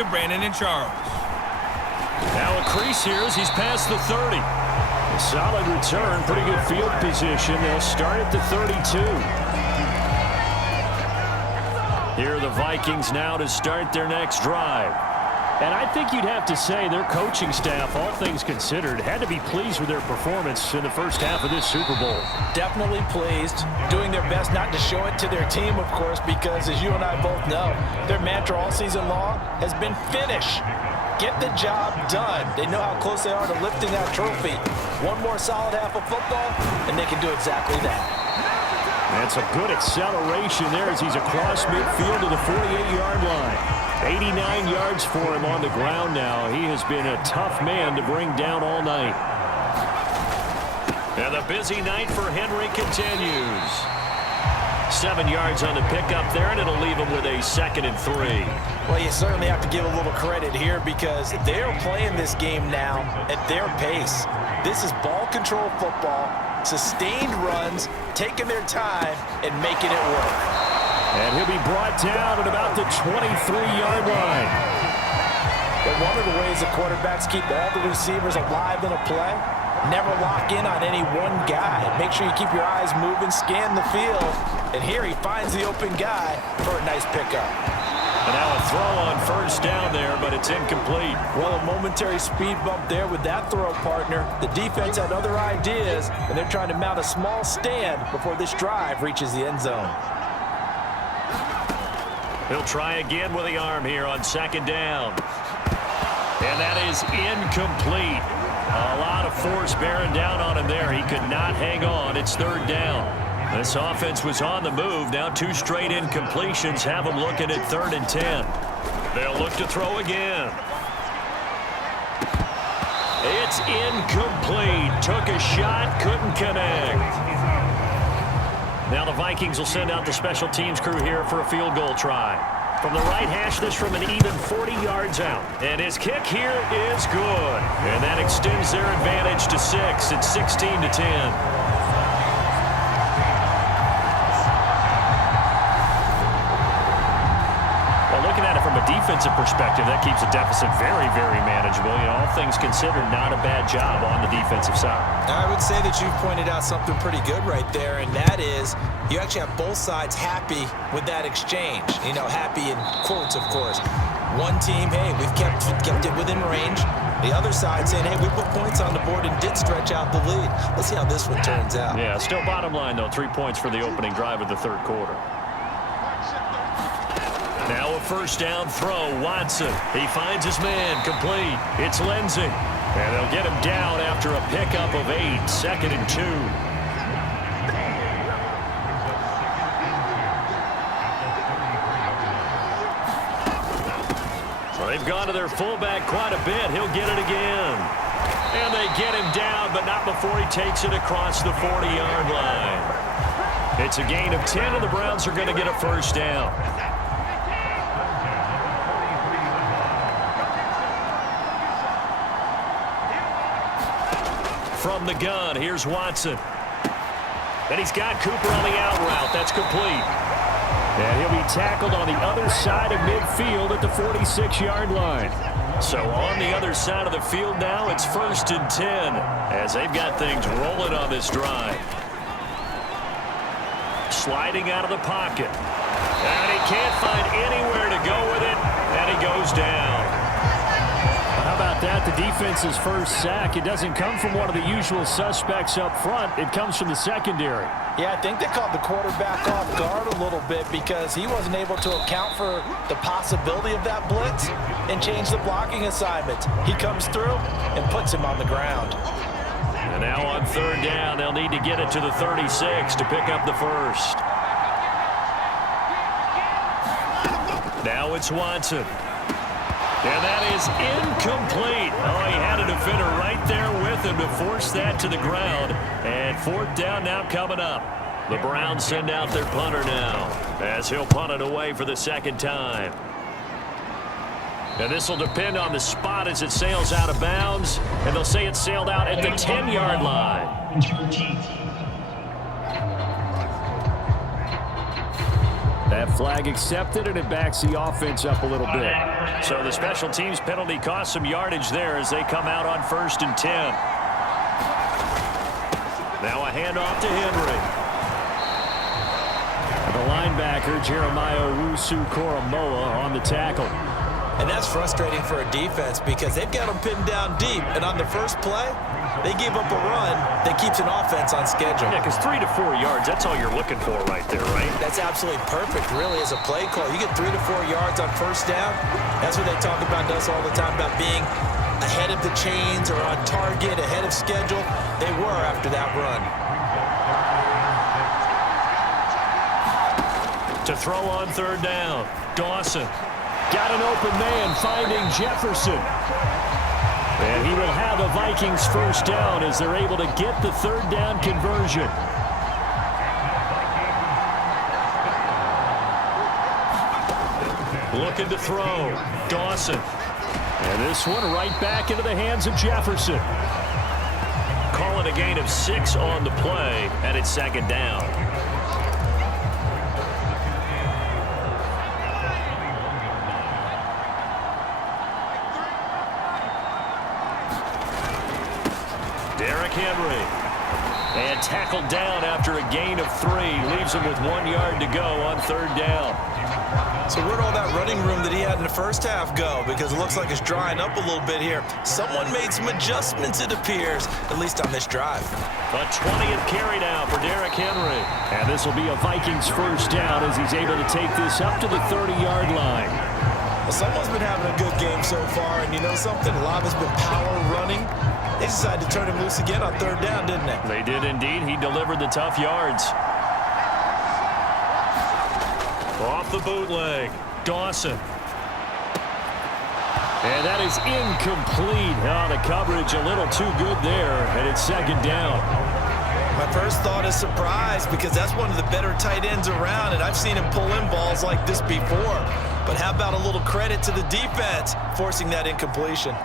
to Brandon and Charles. Now a crease here as he's past the 30. A solid return, pretty good field position. They'll start at the 32. Here are the Vikings now to start their next drive. And I think you'd have to say their coaching staff, all things considered, had to be pleased with their performance in the first half of this Super Bowl. Definitely pleased, doing their best not to show it to their team, of course, because as you and I both know, their mantra all season long has been finish. Get the job done. They know how close they are to lifting that trophy. One more solid half of football, and they can do exactly that. That's a good acceleration there as he's across midfield to the 48-yard line. 89 yards for him on the ground now. He has been a tough man to bring down all night. And the busy night for Henry continues. 7 yards on the pickup there, and it'll leave him with a 2nd and 3. Well, you certainly have to give a little credit here because they're playing this game now at their pace. This is ball control football, sustained runs, taking their time, and making it work. And he'll be brought down at about the 23-yard line. But one of the ways the quarterbacks keep all the receivers alive in a play, never lock in on any one guy. Make sure you keep your eyes moving, scan the field. And here he finds the open guy for a nice pickup. And now a throw on first down there, but it's incomplete. Well, a momentary speed bump there with that throw, partner. The defense had other ideas, and they're trying to mount a small stand before this drive reaches the end zone. He'll try again with the arm here on 2nd down. And that is incomplete. A lot of force bearing down on him there. He could not hang on. It's 3rd down. This offense was on the move. Now 2 straight incompletions have them looking at 3rd and 10. They'll look to throw again. It's incomplete. Took a shot, couldn't connect. Now the Vikings will send out the special teams crew here for a field goal try. From the right hash, this from an even 40 yards out. And his kick here is good. And that extends their advantage to 6. It's 16-10. From a defensive perspective, that keeps the deficit very, very manageable. You know, all things considered, not a bad job on the defensive side. I would say that you've pointed out something pretty good right there, and that is you actually have both sides happy with that exchange. You know, happy in quotes, of course. One team, hey, we've kept it within range. The other side saying, hey, we put points on the board and did stretch out the lead. Let's see how this one turns out. Yeah, still bottom line, though, 3 points for the opening drive of the 3rd quarter. Now a first down throw, Watson. He finds his man, complete. It's Lindsey. And they'll get him down after a pickup of 8, 2nd and 2. So they've gone to their fullback quite a bit. He'll get it again. And they get him down, but not before he takes it across the 40-yard line. It's a gain of 10, and the Browns are going to get a first down. From the gun, here's Watson. Then he's got Cooper on the out route. That's complete. And he'll be tackled on the other side of midfield at the 46-yard line. So on the other side of the field now, it's 1st and 10 as they've got things rolling on this drive. Sliding out of the pocket. And he can't find anywhere to go with it, and he goes down. How about that? The defense's first sack. It doesn't come from one of the usual suspects up front. It comes from the secondary. Yeah, I think they caught the quarterback off guard a little bit because he wasn't able to account for the possibility of that blitz and change the blocking assignment. He comes through and puts him on the ground. And now on 3rd down, they'll need to get it to the 36 to pick up the first. Now it's Watson. And that is incomplete. Oh, he had a defender right there with him to force that to the ground. And 4th down now coming up. The Browns send out their punter now as he'll punt it away for the 2nd time. And this will depend on the spot as it sails out of bounds. And they'll say it sailed out at the 10-yard line. That flag accepted, and it backs the offense up a little bit. So the special teams penalty cost some yardage there as they come out on 1st and 10. Now a handoff to Henry. The linebacker, Jeremiah Owusu-Koramoah, on the tackle. And that's frustrating for a defense because they've got them pinned down deep. And on the first play, they gave up a run that keeps an offense on schedule. Yeah, because 3 to 4 yards, that's all you're looking for right there, right? That's absolutely perfect, really, as a play call. You get 3 to 4 yards on first down. That's what they talk about us all the time, about being ahead of the chains or on target, ahead of schedule. They were after that run. To throw on 3rd down, Dawson. Got an open man, finding Jefferson. And he will have a Vikings 1st down as they're able to get the 3rd down conversion. Looking to throw, Dawson. And this one right back into the hands of Jefferson. Calling a gain of 6 on the play, and it's 2nd down. Henry. And tackled down after a gain of 3. Leaves him with 1 yard to go on 3rd down. So where'd all that running room that he had in the first half go? Because it looks like it's drying up a little bit here. Someone made some adjustments, it appears, at least on this drive. A 20th carry now for Derrick Henry. And this will be a Vikings 1st down as he's able to take this up to the 30-yard line. Well, someone's been having a good game so far, and you know something? A lot has been power running. They decided to turn him loose again on 3rd down, didn't they? They did indeed. He delivered the tough yards. Off the bootleg, Dawson. And that is incomplete. Oh, the coverage a little too good there, and it's 2nd down. My first thought is surprise because that's one of the better tight ends around, and I've seen him pull in balls like this before. But how about a little credit to the defense forcing that incompletion?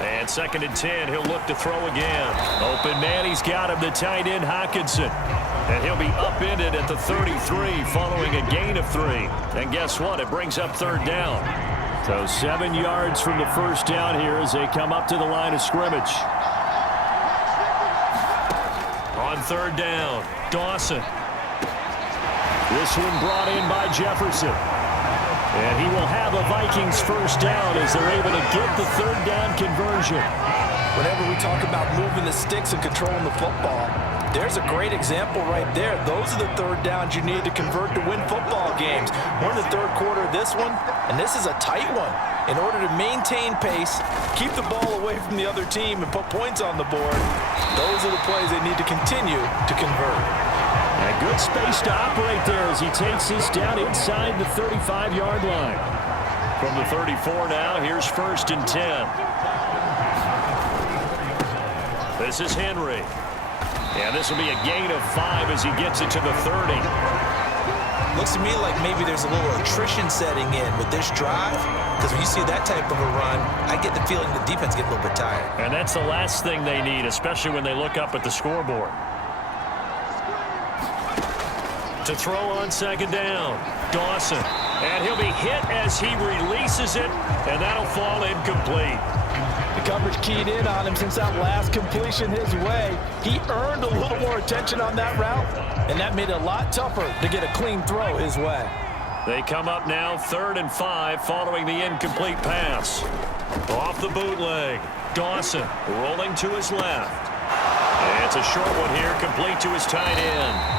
And 2nd and 10, he'll look to throw again. Open man, he's got him, the tight end, Hockenson. And he'll be upended at the 33 following a gain of 3. And guess what? It brings up 3rd down. So 7 yards from the 1st down here as they come up to the line of scrimmage. On 3rd down, Dawson. This one brought in by Jefferson. And he will have a Vikings 1st down as they're able to get the 3rd down conversion. Whenever we talk about moving the sticks and controlling the football, there's a great example right there. Those are the 3rd downs you need to convert to win football games. We're in the 3rd quarter of this one, and this is a tight one. In order to maintain pace, keep the ball away from the other team, and put points on the board, those are the plays they need to continue to convert. A good space to operate there as he takes this down inside the 35-yard line. From the 34 now, here's 1st and 10. This is Henry. And this will be a gain of 5 as he gets it to the 30. Looks to me like maybe there's a little attrition setting in with this drive. Because when you see that type of a run, I get the feeling the defense gets a little bit tired. And that's the last thing they need, especially when they look up at the scoreboard. To throw on 2nd down, Dawson. And he'll be hit as he releases it, and that'll fall incomplete. The coverage keyed in on him since that last completion his way. He earned a little more attention on that route, and that made it a lot tougher to get a clean throw his way. They come up now 3rd and 5 following the incomplete pass. Off the bootleg, Dawson rolling to his left. And it's a short one here, complete to his tight end.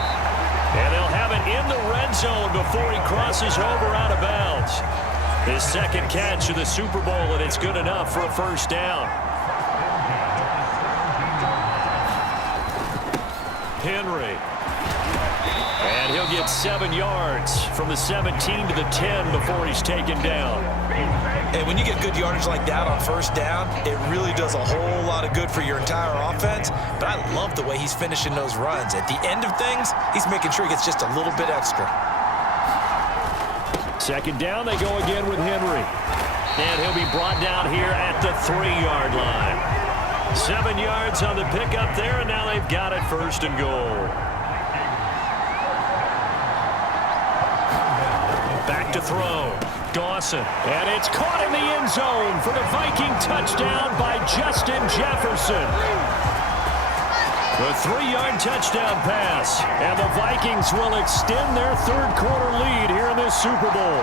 And they'll have it in the red zone before he crosses over out of bounds. His 2nd catch of the Super Bowl, and it's good enough for a 1st down. Henry. And he'll get 7 yards from the 17 to the 10 before he's taken down. And when you get good yardage like that on 1st down, it really does a whole lot of good for your entire offense. But I love the way he's finishing those runs. At the end of things, he's making sure he gets just a little bit extra. 2nd down, they go again with Henry. And he'll be brought down here at the 3-yard line. 7 yards on the pickup there, and now they've got it 1st and goal. to throw. Dawson. And it's caught in the end zone for the Viking touchdown by Justin Jefferson. The 3-yard touchdown pass. And the Vikings will extend their third-quarter lead here in this Super Bowl.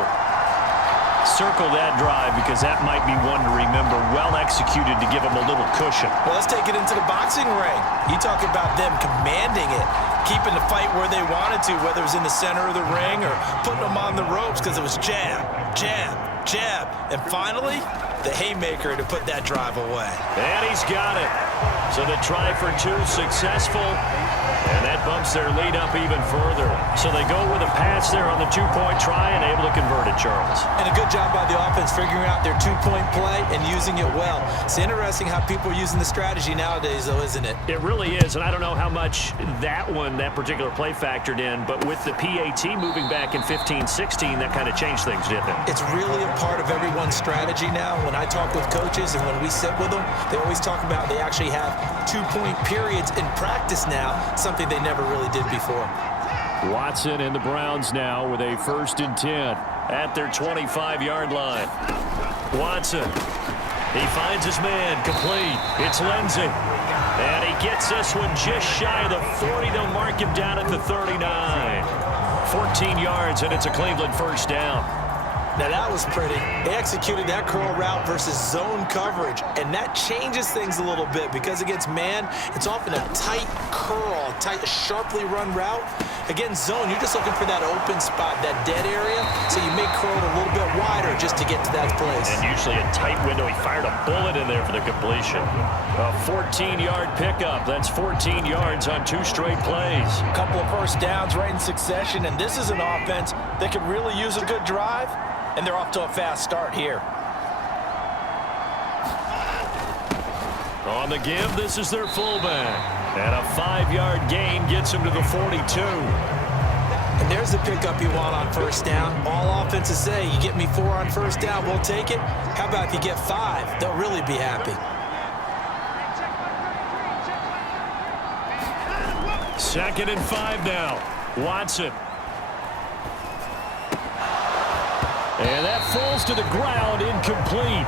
Circle that drive because that might be one to remember. Well executed to give them a little cushion. Well, let's take it into the boxing ring. You talk about them commanding it, keeping the fight where they wanted to, whether it was in the center of the ring or putting them on the ropes because it was jab, jab, jab. And finally, the haymaker to put that drive away. And he's got it. So the try for two successful. And that bumps their lead up even further. So they go with a pass there on the two-point try and able to convert it, Charles. And a good job by the offense figuring out their two-point play and using it well. It's interesting how people are using the strategy nowadays, though, isn't it? It really is, and I don't know how much that particular play factored in, but with the PAT moving back in 15-16, that kind of changed things, didn't it? It's really a part of everyone's strategy now. When I talk with coaches and when we sit with them, they always talk about they actually have two-point periods in practice now, something they never really did before. Watson and the Browns now with a 1st and 10 at their 25-yard line. Watson, he finds his man, complete. It's Lindsey. And he gets this one just shy of the 40. They'll mark him down at the 39. 14 yards, and it's a Cleveland first down. Now that was pretty. They executed that curl route versus zone coverage, and that changes things a little bit because against man, it's often a tight curl, tight, sharply run route. Against zone, you're just looking for that open spot, that dead area, so you make curl a little bit wider just to get to that place. And usually a tight window. He fired a bullet in there for the completion. A 14-yard pickup. That's 14 yards on 2 straight plays. A couple of first downs right in succession, and this is an offense that could really use a good drive. And they're off to a fast start here. On the give, this is their fullback. And a 5-yard gain gets him to the 42. And there's the pickup you want on first down. All offenses say, you get me 4 on first down, we'll take it. How about if you get 5? They'll really be happy. 2nd and 5 now. Watson. And that falls to the ground, incomplete.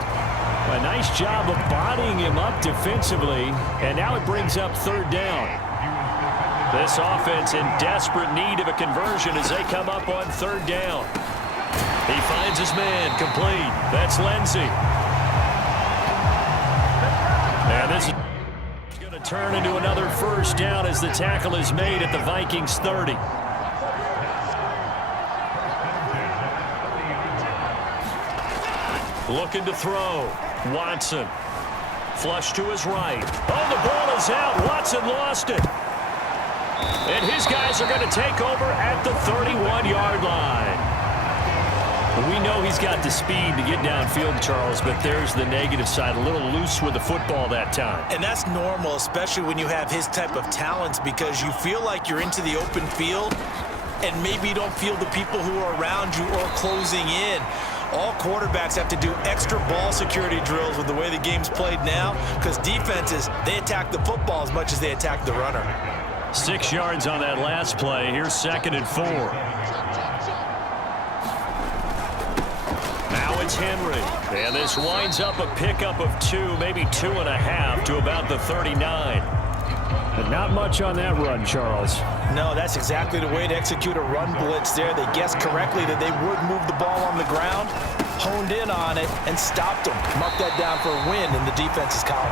A nice job of bodying him up defensively, and now it brings up 3rd down. This offense in desperate need of a conversion as they come up on 3rd down. He finds his man, complete. That's Lindsey. And this is going to turn into another first down as the tackle is made at the Vikings 30. Looking to throw. Watson. Flush to his right. Oh, the ball is out. Watson lost it. And his guys are going to take over at the 31-yard line. We know he's got the speed to get downfield, Charles, but there's the negative side. A little loose with the football that time. And that's normal, especially when you have his type of talents, because you feel like you're into the open field and maybe you don't feel the people who are around you or closing in. All quarterbacks have to do extra ball security drills with the way the game's played now because defenses, they attack the football as much as they attack the runner. 6 yards on that last play. Here's 2nd and 4. Now it's Henry. And this winds up a pickup of 2, maybe 2.5 to about the 39. But not much on that run, Charles. No, that's exactly the way to execute a run blitz there. They guessed correctly that they would move the ball on the ground, honed in on it, and stopped them. Mark that down for a win in the defense's column.